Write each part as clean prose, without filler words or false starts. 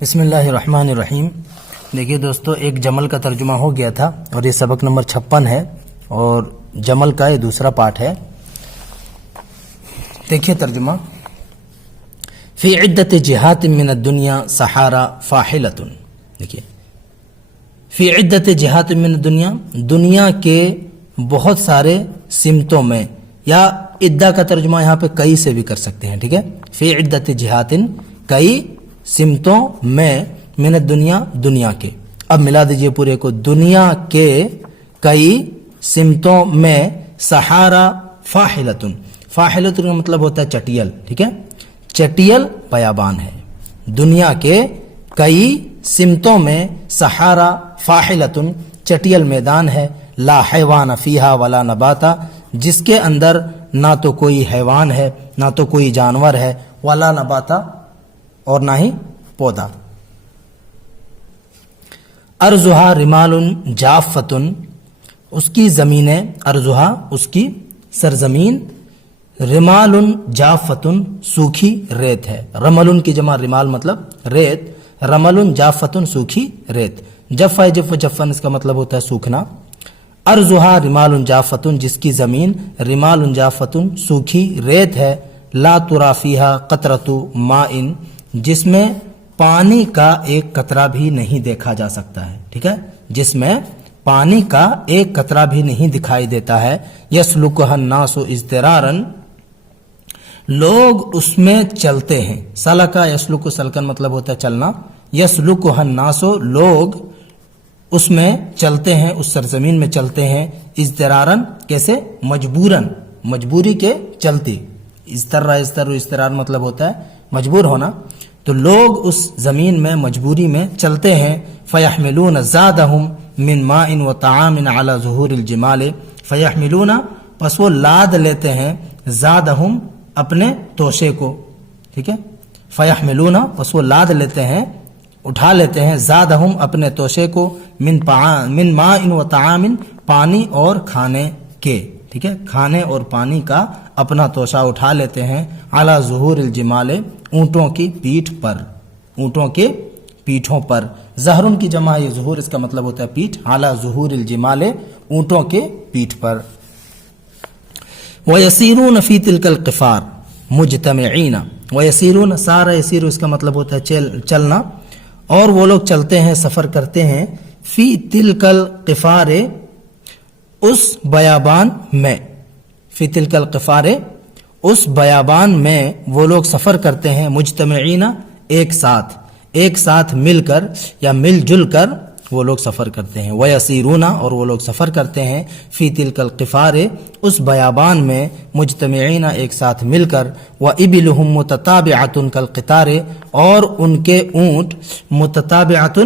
بسم اللہ الرحمن الرحیم۔ دیکھیے دوستو، ایک جمل کا ترجمہ ہو گیا تھا اور یہ سبق نمبر 56 ہے اور جمل کا یہ دوسرا پارٹ ہے۔ دیکھیے ترجمہ، فی عدت جہات من الدنیا سحارا فاحلۃ۔ دیکھیے، فی عدت جہات من الدنیا، دنیا کے بہت سارے سمتوں میں، یا عدہ کا ترجمہ یہاں پہ کئی سے بھی کر سکتے ہیں، ٹھیک ہے۔ فی عدت جہات، کئی سمتوں میں، من الدنیا، دنیا کے۔ اب ملا دیجئے پورے کو، دنیا کے کئی سمتوں میں، سحارا فاحلۃ۔ فاحلۃ کا مطلب ہوتا ہے چٹیل، ٹھیک ہے، چٹیل بیابان ہے۔ دنیا کے کئی سمتوں میں سحارا فاحلۃ، چٹیل میدان ہے، لا حیوان فیہا ولا نباتا، جس کے اندر نہ تو کوئی حیوان ہے، نہ تو کوئی جانور ہے، ولا نباتا، اور نہ ہی پودا۔ ارضھا رمال جافۃ، اس کی زمینیں، ارضھا اس کی سرزمین، رمال جافۃ سوکھی ریت ہے۔ رمل کی جمع رمال مطلب ریت، رمل جافۃ سوکھی ریت۔ جف جف جفن اس کا مطلب ہوتا ہے سوکھنا۔ ارضھا رمال جافۃ، جس کی زمین رمال جافۃ سوکھی ریت ہے، لا تری فیہا قطرۃ ماء، جس میں پانی کا ایک قطرہ بھی نہیں دیکھا جا سکتا ہے، ٹھیک ہے، جس میں پانی کا ایک قطرہ بھی نہیں دکھائی دیتا ہے۔ یسلکھا الناس اضطرارا، لوگ اس میں چلتے ہیں۔ سلکا یسلک، سلکن مطلب ہوتا ہے چلنا۔ یسلکھا الناس، لوگ اس میں چلتے ہیں، اس سرزمین میں چلتے ہیں، اضطرارا کیسے، مجبوراً، مجبوری کے چلتی۔ اضطرار مطلب ہوتا ہے مجبور ہونا، تو لوگ اس زمین میں مجبوری میں چلتے ہیں۔ فیحملون زادہم من ماء وطعام علی ظہور الجمال، فیحملون، پس وہ لاد لیتے ہیں، زادہم اپنے توشے کو، ٹھیک ہے، فیحملون، پس وہ لاد لیتے ہیں، اٹھا لیتے ہیں، زادہم اپنے توشے کو، من ماء وطعام، پانی اور کھانے کے، ٹھیک ہے، کھانے اور پانی کا اپنا توشہ اٹھا لیتے ہیں، علی ظہور الجمال، اونٹوں کی پیٹھ پر، اونٹوں کے پیٹھوں پر۔ زہرن کی جمع یہ ظہور، اس کا مطلب ہوتا ہے پیٹھ، علی ظہور الجمال، اونٹوں کے پیٹھ پر۔ وَيَسِيرُونَ فِي تِلْكَ الْقِفَارِ مُجْتَمِعِينَ، وَيَسِيرُونَ، سارا یسیر اس کا مطلب ہوتا ہے چلنا، اور وہ لوگ چلتے ہیں، سفر کرتے ہیں، فی تلک القفار، اس بیابان میں، فی تلک القفار، اس بیابان میں وہ لوگ سفر کرتے ہیں، مجتمعین، ایک ساتھ مل کر یا مل جل کر وہ لوگ سفر کرتے ہیں۔ وَيَسِيرُونَ، اور وہ لوگ سفر کرتے ہیں، فی تلک القفار، اس بیابان میں، مجتمعین، ایک ساتھ مل کر، وَإِبِلُهُم مُتَتَابِعَةٌ كَالْقِطَارِ، اور ان کے اونٹ متتابعۃ،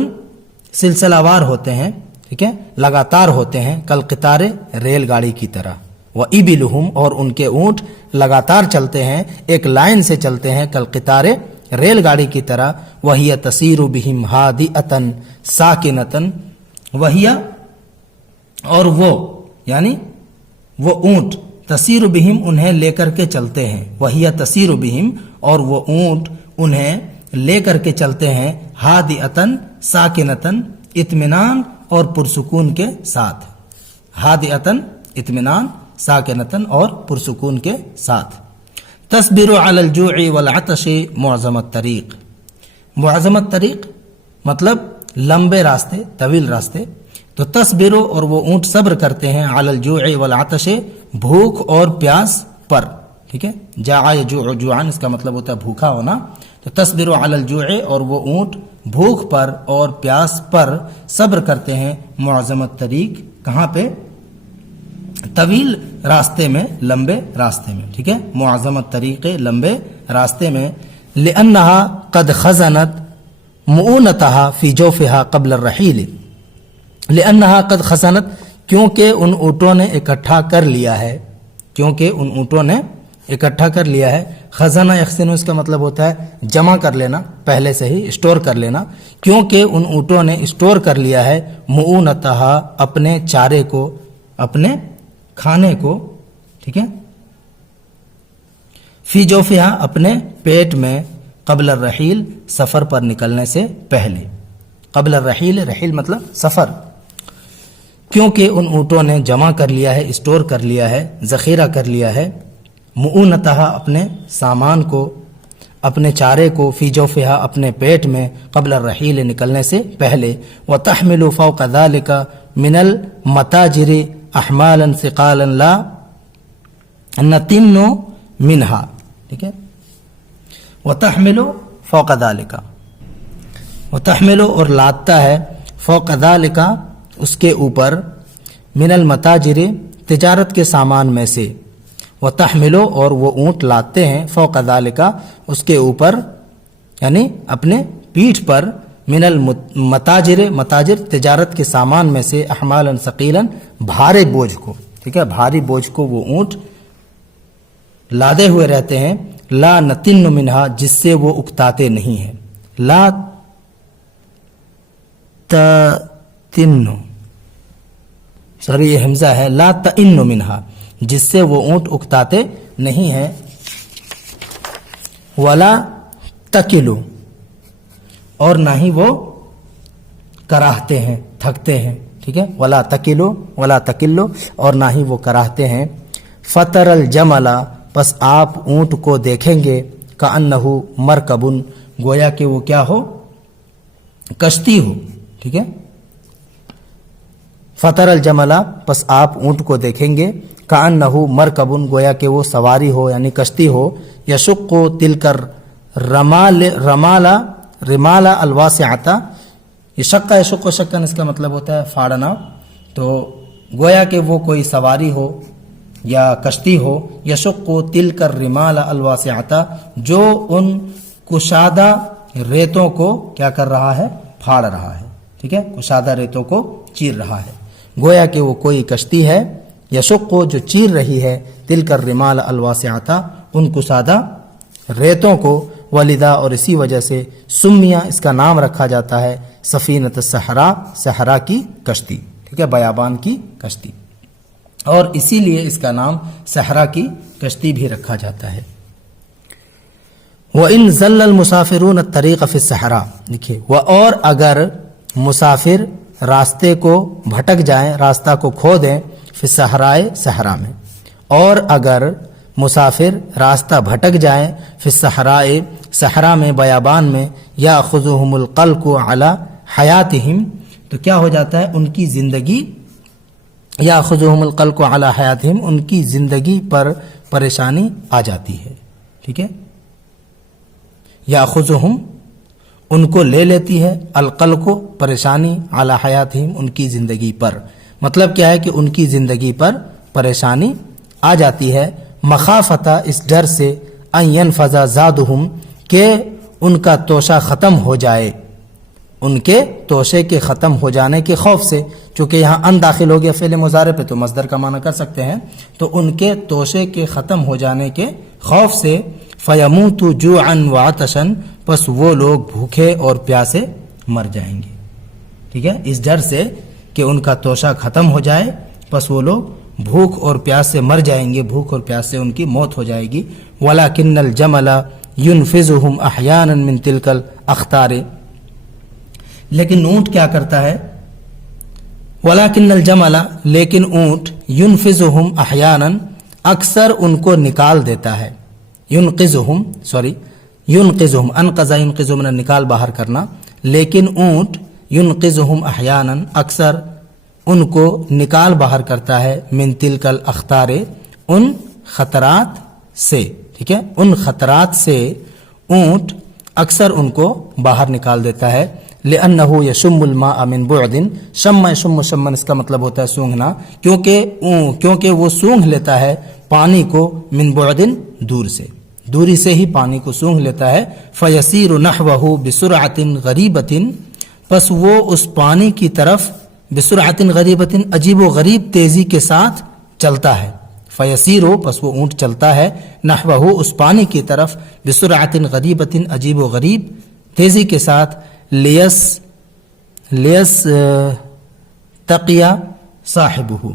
سلسلہ وار ہوتے ہیں، ٹھیک ہے، لگاتار ہوتے ہیں، کالقطار، ریل گاڑی کی طرح۔ وَإِبِلُهُم، اور ان کے اونٹ لگاتار چلتے ہیں، ایک لائن سے چلتے ہیں، کالقطار، ریل گاڑی کی طرح۔ وَهِيَ تَسِيرُ بِهِمْ هَادِئَةً سَاكِنَةً، وَهِيَ، اور وہ، یعنی وہ اونٹ، تسیر بہم، انہیں لے کر کے چلتے ہیں، وَهِيَ تَسِيرُ بِهِمْ، اور وہ اونٹ انہیں لے کر کے چلتے ہیں، ہادئۃً ساکنۃً، اطمینان اور پرسکون کے ساتھ، ہادئۃً، اطمینان، ساکنۃً، اور پرسکون کے ساتھ۔ تصبر علی الجوع والعطش معظم الطریق، معظم الطریق مطلب لمبے راستے، طویل راستے، تو تصبر، اور وہ اونٹ صبر کرتے ہیں، علی الجوع والعطش، بھوک اور پیاس پر، ٹھیک ہے، جاع یجوع جوعاً اس کا مطلب ہوتا ہے بھوکا ہونا، تو تصبر علی الجوع، اور وہ اونٹ بھوک پر اور پیاس پر صبر کرتے ہیں، معظم الطریق، کہاں پہ، طویل راستے میں، لمبے راستے میں، ٹھیک ہے، معظم الطریق، لمبے راستے میں۔ لأنها قد خزنت مؤونتها في جوفها قبل الرحیل، لأنها قد خزنت، کیونکہ ان اونٹوں نے اکٹھا کر لیا ہے، کیونکہ ان اونٹوں نے اکٹھا کر لیا ہے۔ خزانہ یخزن اس کا مطلب ہوتا ہے جمع کر لینا، پہلے سے ہی اسٹور کر لینا، کیونکہ ان اونٹوں نے اسٹور کر لیا ہے، مؤونتها، اپنے چارے کو، اپنے کھانے کو، ٹھیک ہے، فی جوفہا، اپنے پیٹ میں، قبل الرحیل سفر پر نکلنے سے پہلے. قبل الرحیل، رحیل مطلب سفر. کیونکہ ان اونٹوں نے جمع کر لیا ہے، اسٹور کر لیا ہے، ذخیرہ کر لیا ہے، مؤونتہا اپنے سامان کو، اپنے چارے کو، فی جوفہا اپنے پیٹ میں، قبل الرحیل نکلنے سے پہلے. وتحمل فوق ذلك من المتاجر احمالا ثقالا لا نتن منها. ٹھیک ہے. وتحمل فوق ذلك، وتحمل اور لادتا ہے، فوق ذلك اس کے اوپر، من المتاجر تجارت کے سامان میں سے، وتحمل اور وہ اونٹ لاتے ہیں، فوق ذلك اس کے اوپر یعنی اپنے پیٹھ پر، من المتاجر متاجر تجارت کے سامان میں سے، احمالا ثقیلا بھارے بوجھ کو. ٹھیک ہے. بھاری بوجھ کو وہ اونٹ لادے ہوئے رہتے ہیں. لا نتن منہا جس سے وہ اکتاتے نہیں ہیں. لا تن، سوری یہ حمزہ ہے، لا تئن منہا جس سے وہ اونٹ اکتاتے نہیں ہیں. ولا تکلو اور نہ ہی وہ کراہتے ہیں، تھکتے ہیں. ٹھیک ہے. ولا تکلو، ولا تکلو اور نہ ہی وہ کراہتے ہیں. فطر الجمل پس آپ اونٹ کو دیکھیں گے، کأنہ مرکبن گویا کہ وہ کیا ہو، کشتی ہو. ٹھیک ہے. فطر الجمل پس آپ اونٹ کو دیکھیں گے، کأنہ مرکبن گویا کہ وہ سواری ہو یعنی کشتی ہو. یشق تلک رمال الواسعتا، یہ شقہ یشق و شقن اس کا مطلب ہوتا ہے پھاڑنا. تو گویا کہ وہ کوئی سواری ہو یا کشتی ہو. یشق تلک الرمال الواسعتا جو ان کشادہ ریتوں کو کیا کر رہا ہے، پھاڑ رہا ہے. ٹھیک ہے. کشادہ ریتوں کو چیر رہا ہے. گویا کہ وہ کوئی کشتی ہے، یشق جو چیر رہی ہے، تلک الرمال الواسعتا ان کشادہ ریتوں کو. ولدا اور اسی وجہ سے سمیہ اس کا نام رکھا جاتا ہے، سفینۃ الصحرا صحرا کی کشتی. ٹھیک ہے. بیابان کی کشتی. اور اسی لیے اس کا نام صحرا کی کشتی بھی رکھا جاتا ہے. وَإِن زَلَّ الْمُسَافِرُونَ الطَّرِيقَ فِي الصَّحْرَاءِ، دیکھیے اور اگر مسافر راستے کو بھٹک جائیں، راستہ کو کھو دیں، فی الصحراء صحرا میں. اور اگر مسافر راستہ بھٹک جائیں، فی الصحراء صحرا میں، بیابان میں، یاخذہم القلق علی حیاتہم تو کیا ہو جاتا ہے، ان کی زندگی، یاخذہم القلق علی حیاتہم ان کی زندگی پر پریشانی آ جاتی ہے. ٹھیک ہے. یاخذہم ان کو لے لیتی ہے، القلق پریشانی، علی حیاتہم ان کی زندگی پر. مطلب کیا ہے کہ ان کی زندگی پر پریشانی آ جاتی ہے. مخافتہ اس ڈر سے، ان ینفذ زادہم کہ ان کا توشہ ختم ہو جائے، ان کے توشے کے ختم ہو جانے کے خوف سے. چونکہ یہاں ان داخل ہو گیا فعل مضارع پہ تو مصدر کا معنی کر سکتے ہیں. تو ان کے توشے کے ختم ہو جانے کے خوف سے، فیموتوا جوعا وعطشا پس وہ لوگ بھوکے اور پیاسے مر جائیں گے. ٹھیک ہے. اس ڈر سے کہ ان کا توشہ ختم ہو جائے پس وہ لوگ بھوک اور پیاس سے مر جائیں گے، بھوک اور پیاس سے ان کی موت ہو جائے گی. وَلَكِنَّ الْجَمَلَ يُنْفِذُهُمْ أَحْيَانًا مِنْ تِلْكَ الْأَخْطَارِ لیکن اونٹ کیا کرتا ہے، وَلَكِنَّ الْجَمَلَ لیکن اونٹ، يُنْفِذُهُمْ أَحْيَانًا اکثر ان کو نکال دیتا ہے، يُنْقِذُهُمْ انقذ ينقذ من نکال باہر کرنا. لیکن اونٹ يُنْقِذُهُمْ أَحْيَانًا اکثر ان کو نکال باہر کرتا ہے، من تلک الاخطار ان خطرات سے. ٹھیک ہے. ان خطرات سے اونٹ اکثر ان کو باہر نکال دیتا ہے. لأنه يشم الماء من بعد، شم يشم شمن اس کا مطلب ہوتا ہے سونگھنا، کیونکہ وہ سونگھ لیتا ہے پانی کو، من بعد دور سے، دوری سے ہی پانی کو سونگھ لیتا ہے. فيسير نحوه بسرعة غريبة پس وہ اس پانی کی طرف، بسرعت غریبت عجیب و غریب تیزی کے ساتھ چلتا ہے. فیسیر پس وہ اونٹ چلتا ہے، نحوہ اس پانی کی طرف، بسرعت غریبت عجیب و غریب تیزی کے ساتھ. لیس تقیہ صاحبہ،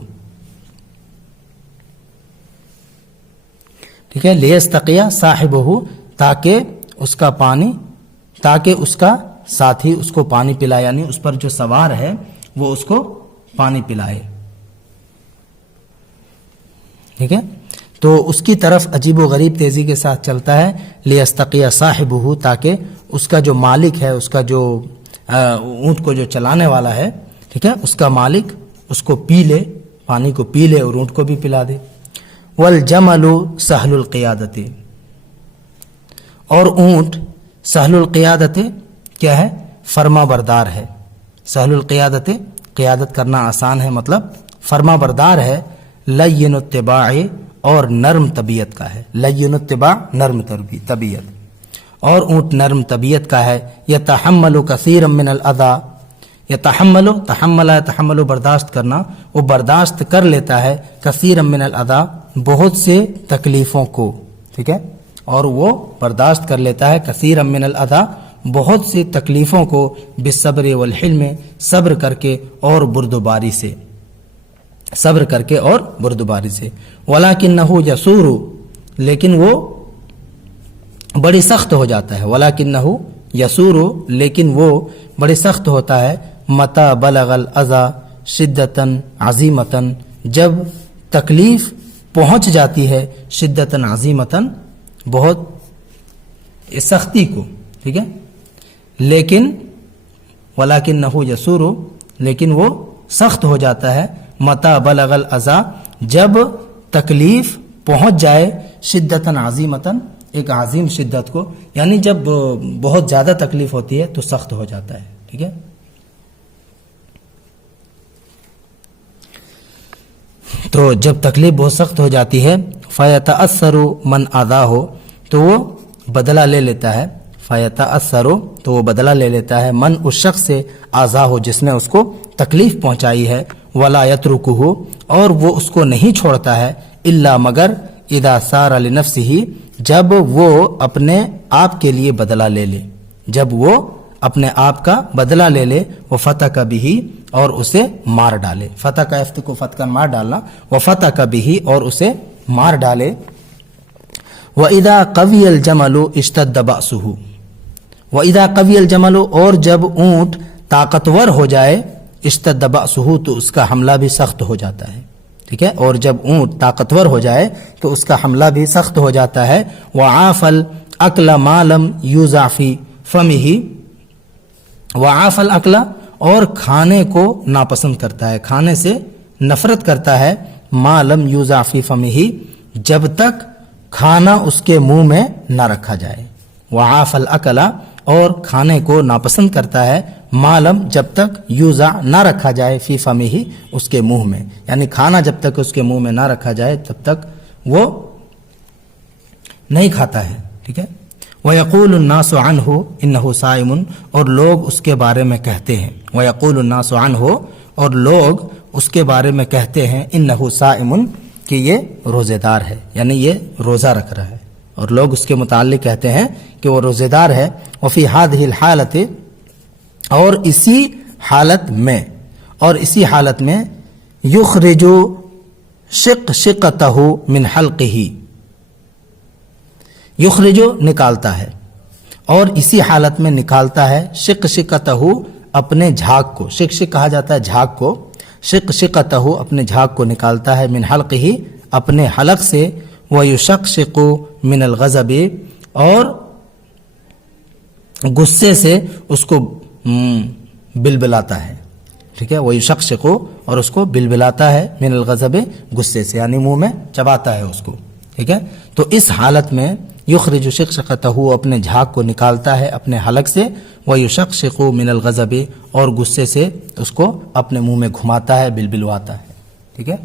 ٹھیک ہے. لیس تقیہ صاحبہ تاکہ اس کا پانی، تاکہ اس کا ساتھی اس کو پانی پلائے، یعنی اس پر جو سوار ہے وہ اس کو پانی پلائے. ٹھیک ہے، تو اس کی طرف عجیب و غریب تیزی کے ساتھ چلتا ہے. لیستقی صاحبہ، تاکہ اس کا جو مالک ہے، اس کا جو اونٹ کو جو چلانے والا ہے، ٹھیک ہے، اس کا مالک اس کو پی لے، پانی کو پی لے اور اونٹ کو بھی پلا دے. والجمل سہل القیادت، اور اونٹ سہل القیادت کیا ہے؟ فرما بردار ہے. سہل القیادت، قیادت کرنا آسان ہے، مطلب فرما بردار ہے. لین الطباع، اور نرم طبیعت کا ہے. لین الطباع، نرم طبیعت، اور اونٹ نرم طبیعت کا ہے. یتحمل کثیرا من الاذى، تحمل برداشت کرنا، وہ برداشت کر لیتا ہے. کثیرا من الاذى، بہت سے تکلیفوں کو، ٹھیک ہے، اور وہ برداشت کر لیتا ہے. کثیرا من الاذى، بہت سی تکلیفوں کو. بالصبر والحلم، صبر کر کے اور بردباری سے، صبر کر کے اور بردباری سے. ولکنہ یسور، لیکن وہ بڑی سخت ہو جاتا ہے. ولکنہ یسور، لیکن وہ بڑی سخت ہوتا ہے. متی بلغ الاذى شدتا عظیمتا، جب تکلیف پہنچ جاتی ہے شدتا عظیمتا، بہت سختی کو، ٹھیک ہے. لیکن ولکنہ یسور، لیکن وہ سخت ہو جاتا ہے. متی بلغ الاذى، جب تکلیف پہنچ جائے شدتا عظیمتا، ایک عظیم شدت کو، یعنی جب بہت زیادہ تکلیف ہوتی ہے تو سخت ہو جاتا ہے. ٹھیک ہے، تو جب تکلیف بہت سخت ہو جاتی ہے. فیتأثر من آذاہ، تو وہ بدلہ لے لیتا ہے. فیتأثر، تو وہ بدلہ لے لیتا ہے. من، اس شخص سے، آذاہ، جس نے اس کو تکلیف پہنچائی ہے. ولا یترکہ، اور وہ اس کو نہیں چھوڑتا ہے. الا، مگر، اذا سار لنفسہ، جب وہ اپنے آپ کے لیے بدلہ لے لے، جب وہ اپنے آپ کا بدلہ لے لے. وفتک بہ، اور اسے مار ڈالے. فتح کا کو فتح مار ڈالنا. وفتک بہ، اور اسے مار ڈالے. وَإِذَا قَوِيَ الْجَمَلُ اشْتَدَّ بَأْسُهُ، وَإِذَا قَوِيَ الْجَمَلُ، اور جب اونٹ طاقتور ہو جائے، اشتد بأسہ، تو اس کا حملہ بھی سخت ہو جاتا ہے. ٹھیک ہے، اور جب اونٹ طاقتور ہو جائے تو اس کا حملہ بھی سخت ہو جاتا ہے. وعاف الاکل ما لم یوضع فی فمہ، وعاف الاکل، اور کھانے کو ناپسند کرتا ہے، کھانے سے نفرت کرتا ہے. ما لم یوضع فی فمہ، جب تک کھانا اس کے منہ میں نہ رکھا جائے. وعاف الاکل، اور کھانے کو ناپسند کرتا ہے. معلم، جب تک یوزع، نہ رکھا جائے. فی فمہ، اس کے منہ میں، یعنی کھانا جب تک اس کے منہ میں نہ رکھا جائے تب تک وہ نہیں کھاتا ہے. ٹھیک ہے. وَيَقُولُ النَّاسُ عَنْهُ إِنَّهُ صَائِمٌ، اور لوگ اس کے بارے میں کہتے ہیں. وَيَقُولُ النَّاسُ عَنْهُ، اور لوگ اس کے بارے میں کہتے ہیں. إِنَّهُ صَائِمٌ، کہ یہ روزے دار ہے، یعنی یہ روزہ رکھ رہا ہے. اور لوگ اس کے متعلق کہتے ہیں کہ وہ روزے دار ہے. وفی هذه الحالۃ، اور اسی حالت میں یخرج شقشقتہ من حلقہ، یخرج، نکالتا ہے، اور اسی حالت میں نکالتا ہے. شقشقتہ، اپنے جھاگ کو. شقشق کہا جاتا ہے جھاگ کو. شقشقتہ، اپنے جھاگ کو نکالتا ہے. من حلقہ، اپنے حلق سے. وَيُشَقْشِقُ مِنَ الْغَضَبِ، اور غصے سے اس کو بلبلاتا ہے. ٹھیک ہے، وَيُشَقْشِقُ، اور اس کو بلبلاتا ہے. من الغضب، غصے سے، یعنی منہ میں چباتا ہے اس کو. ٹھیک ہے، تو اس حالت میں یخرج شقشقتہ، اپنے جھاگ کو نکالتا ہے اپنے حلق سے. وَيُشَقْشِقُ مِنَ الْغَضَبِ، اور غصے سے اس کو اپنے منہ میں گھماتا ہے، بلبلواتا ہے. ٹھیک ہے.